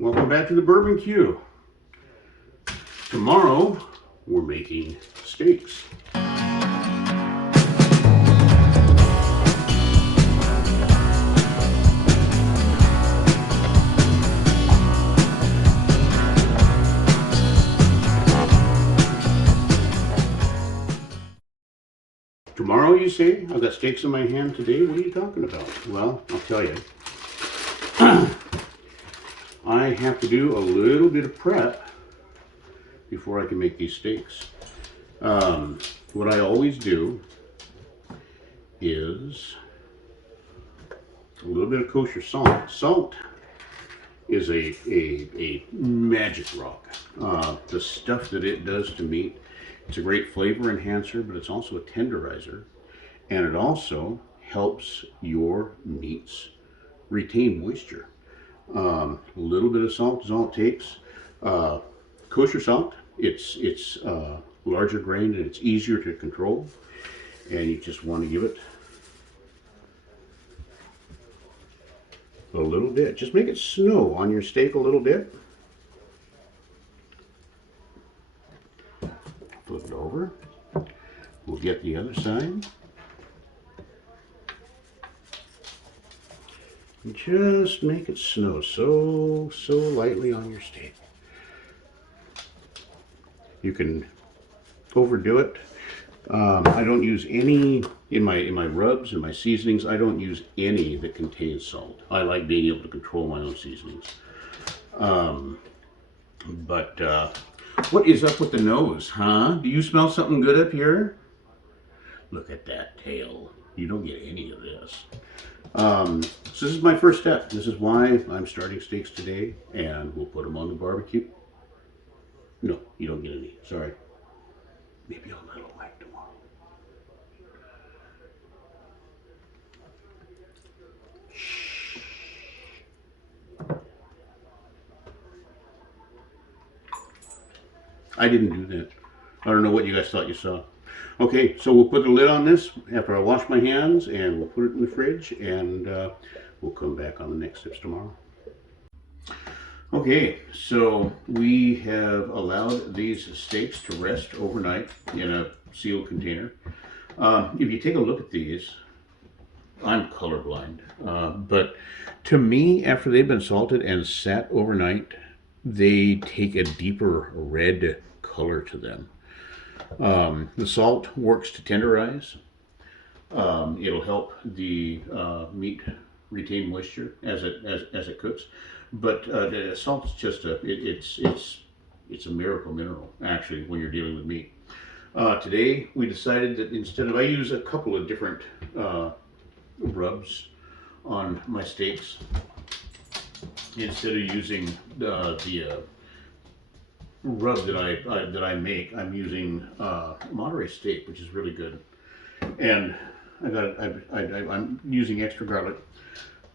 Welcome back to the Bourbon Q. Tomorrow we're making steaks. Tomorrow, you say? I've got steaks in my hand today. What are you talking about? Well, I'll tell you. I have to do a little bit of prep before I can make these steaks. What I always do is a little bit of kosher salt. Salt is a magic rock. The stuff that it does to meat, it's a great flavor enhancer, but it's also a tenderizer. And it also helps your meats retain moisture. A little bit of salt is all it takes. Kosher salt, it's larger grained and it's easier to control. And you just want to give it a little bit. Just make it snow on your steak a little bit. Flip it over. We'll get the other side. And just make it snow so lightly on your steak. You can overdo it. I don't use any in my rubs and my seasonings. I don't use any that contains salt. I like being able to control my own seasonings. What is up with the nose, huh? Do you smell something good up here? Look at that tail. You don't get any of this. So this is my first step. This is why I'm starting steaks today, and we'll put them on the barbecue. No, you don't get any. Sorry. Maybe a little like tomorrow. Shh. I didn't do that. I don't know what you guys thought you saw. Okay, so we'll put the lid on this after I wash my hands, and we'll put it in the fridge, and we'll come back on the next steps tomorrow. Okay, so we have allowed these steaks to rest overnight in a sealed container. If you take a look at these, I'm colorblind, but to me, after they've been salted and sat overnight, they take a deeper red color to them. The salt works to tenderize. It'll help the meat retain moisture as it cooks. But salt is just it's a miracle mineral actually when you're dealing with meat. Today we decided that instead of I use a couple of different rubs on my steaks. Instead of using the rub that I make, I'm using Monterey steak, which is really good. And I'm using extra garlic,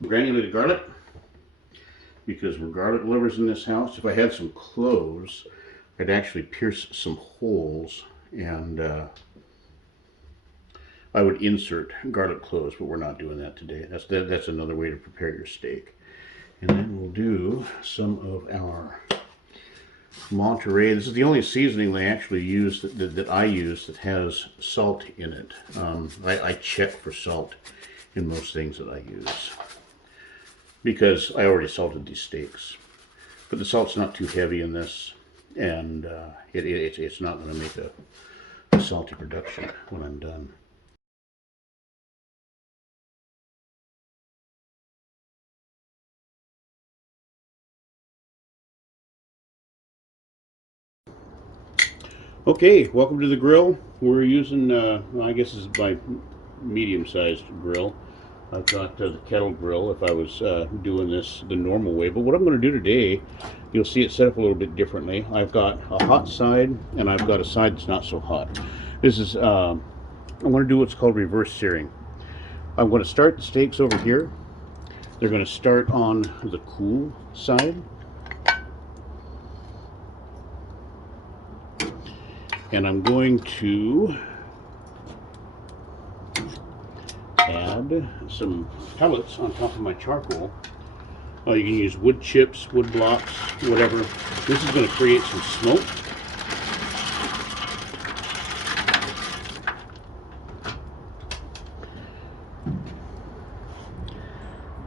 granulated garlic, because we're garlic lovers in this house. If I had some cloves, I'd actually pierce some holes and I would insert garlic cloves, but we're not doing that today. That's another way to prepare your steak. And then we'll do some of our Monterey. This is the only seasoning they actually use that I use that has salt in it. I check for salt in most things that I use because I already salted these steaks. But the salt's not too heavy in this, and it's not going to make a salty production when I'm done. Okay, welcome to the grill. We're using, I guess this is my medium-sized grill. I've got the kettle grill if I was doing this the normal way. But what I'm going to do today, you'll see it set up a little bit differently. I've got a hot side and I've got a side that's not so hot. This is, I'm going to do what's called reverse searing. I'm going to start the steaks over here. They're going to start on the cool side. And I'm going to add some pellets on top of my charcoal You can use wood chips, wood blocks, whatever. This is going to create some smoke.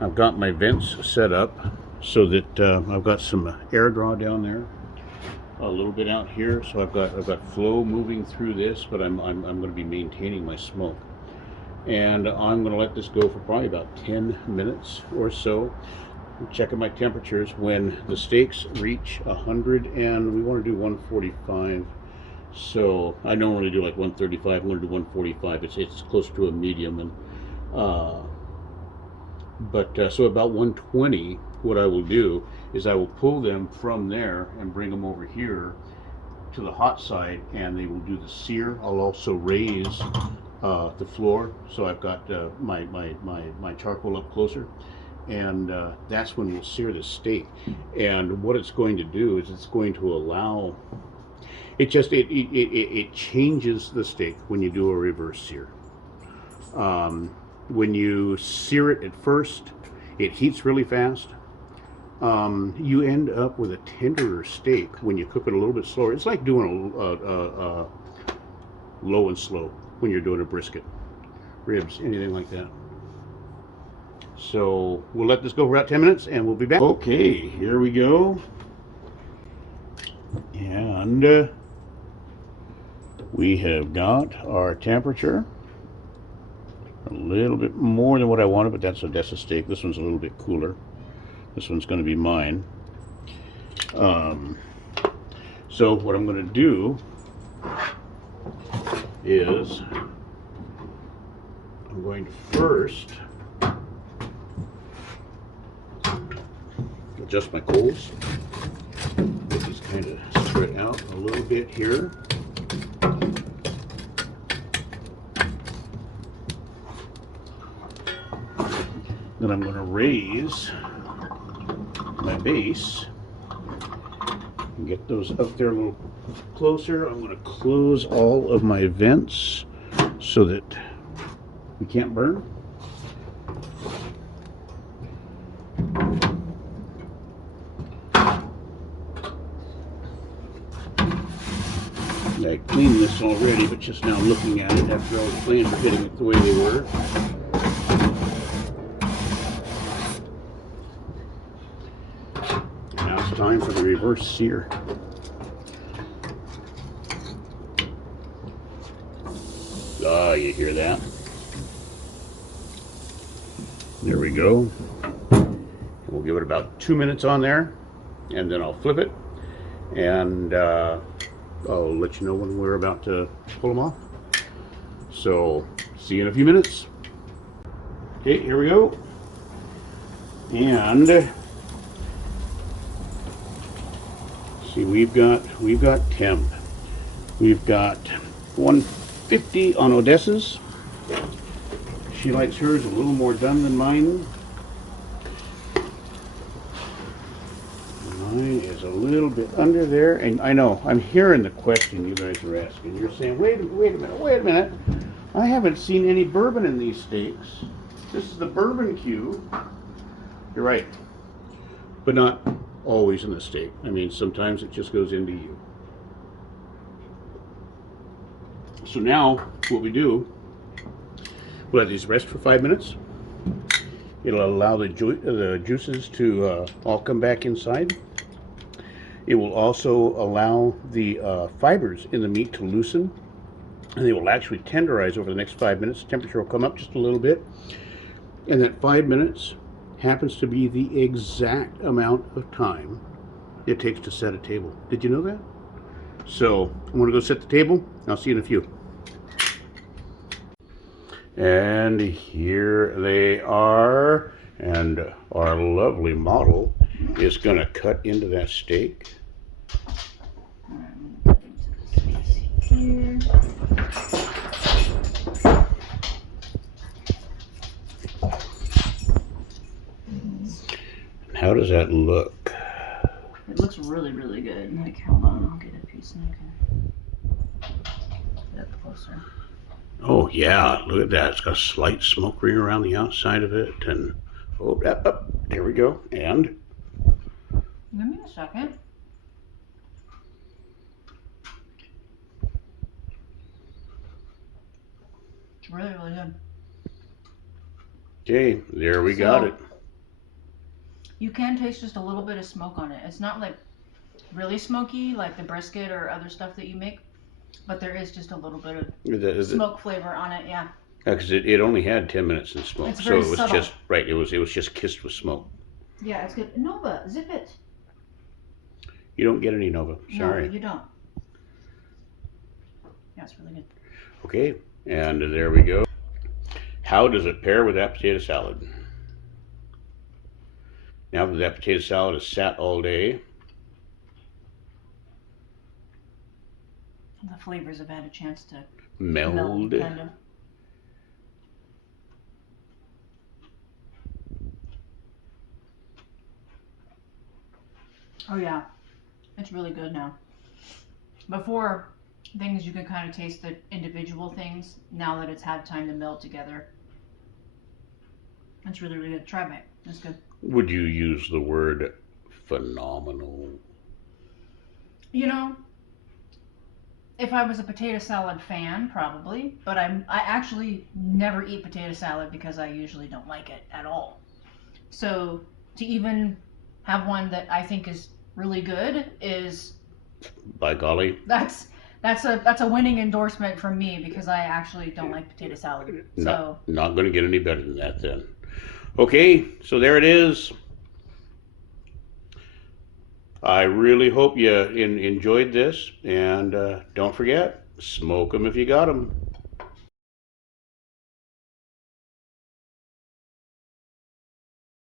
I've got my vents set up so that I've got some air draw down there, a little bit out here. So I've got flow moving through this, but I'm going to be maintaining my smoke. And I'm going to let this go for probably about 10 minutes or so. I'm checking my temperatures. When the steaks reach 100, and we want to do 145, so I normally do like 135. I'm going to do 145. It's close to a medium, and so about 120, what I will do is I will pull them from there and bring them over here to the hot side, and they will do the sear. I'll also raise the floor, so I've got my charcoal up closer, and that's when we'll sear the steak. And what it's going to do is it's going to allow it changes the steak when you do a reverse sear. When you sear it at first, it heats really fast. You end up with a tenderer steak when you cook it a little bit slower. It's like doing a low and slow when you're doing a brisket, ribs, anything like that. So we'll let this go for about 10 minutes and we'll be back. Okay, here we go. And we have got our temperature. A little bit more than what I wanted, but that's a steak. This one's a little bit cooler. This one's going to be mine. So what I'm going to do is I'm going to first adjust my coals. Get these kind of spread out a little bit here. Then I'm going to raise my base and get those up there a little closer. I'm going to close all of my vents so that we can't burn. I cleaned this already, but just now looking at it after all the plans were hitting it the way they were. Time for the reverse sear. Ah, you hear that? There we go. We'll give it about 2 minutes on there, and then I'll flip it, and I'll let you know when we're about to pull them off. So, see you in a few minutes. Okay, here we go. And see, we've got temp. We've got 150 on Odessa's. She likes hers a little more done than mine. Mine is a little bit under there, and I know I'm hearing the question you guys are asking. You're saying, wait a minute. I haven't seen any bourbon in these steaks. This is the bourbon cube. You're right, but not always in the steak. I mean, sometimes it just goes into you. So now what we do, we'll let these rest for 5 minutes. It'll allow the juices to all come back inside. It will also allow the fibers in the meat to loosen, and they will actually tenderize over the next 5 minutes. The temperature will come up just a little bit, and that 5 minutes happens to be the exact amount of time it takes to set a table. Did you know that? So I'm going to go set the table. I'll see you in a few. And here they are, and our lovely model is going to cut into that steak. Here. How does that look? It looks really, really good. Like, hold on, I'll get a piece and I can get up closer. Oh yeah, look at that. It's got a slight smoke ring around the outside of it, and Oh, there we go. And Give me a second. It's really, really good. okay, there we got So- it. You can taste just a little bit of smoke on it. It's not like really smoky like the brisket or other stuff that you make, but there is just a little bit of smoke flavor on it. Yeah. Because it only had 10 minutes in smoke, It's so very it was subtle. just right. It was just kissed with smoke. Yeah, it's good. Nova, zip it. You don't get any Nova. Sorry. No, you don't. Yeah, it's really good. Okay, and there we go. How does it pair with that potato salad? Now that that potato salad has sat all day, The flavors have had a chance to meld. kind of. Oh yeah, it's really good now. Before, things you can kind of taste the individual things. Now that it's had time to meld together, it's really, really good. Try it. It's good. Would you use the word phenomenal? You know, if I was a potato salad fan, probably, but I actually never eat potato salad because I usually don't like it at all. So to even have one that I think is really good is By golly, that's a winning endorsement from me because I actually don't like potato salad. So not going to get any better than that then. Okay, so there it is. I really hope you enjoyed this, and don't forget, smoke them if you got them.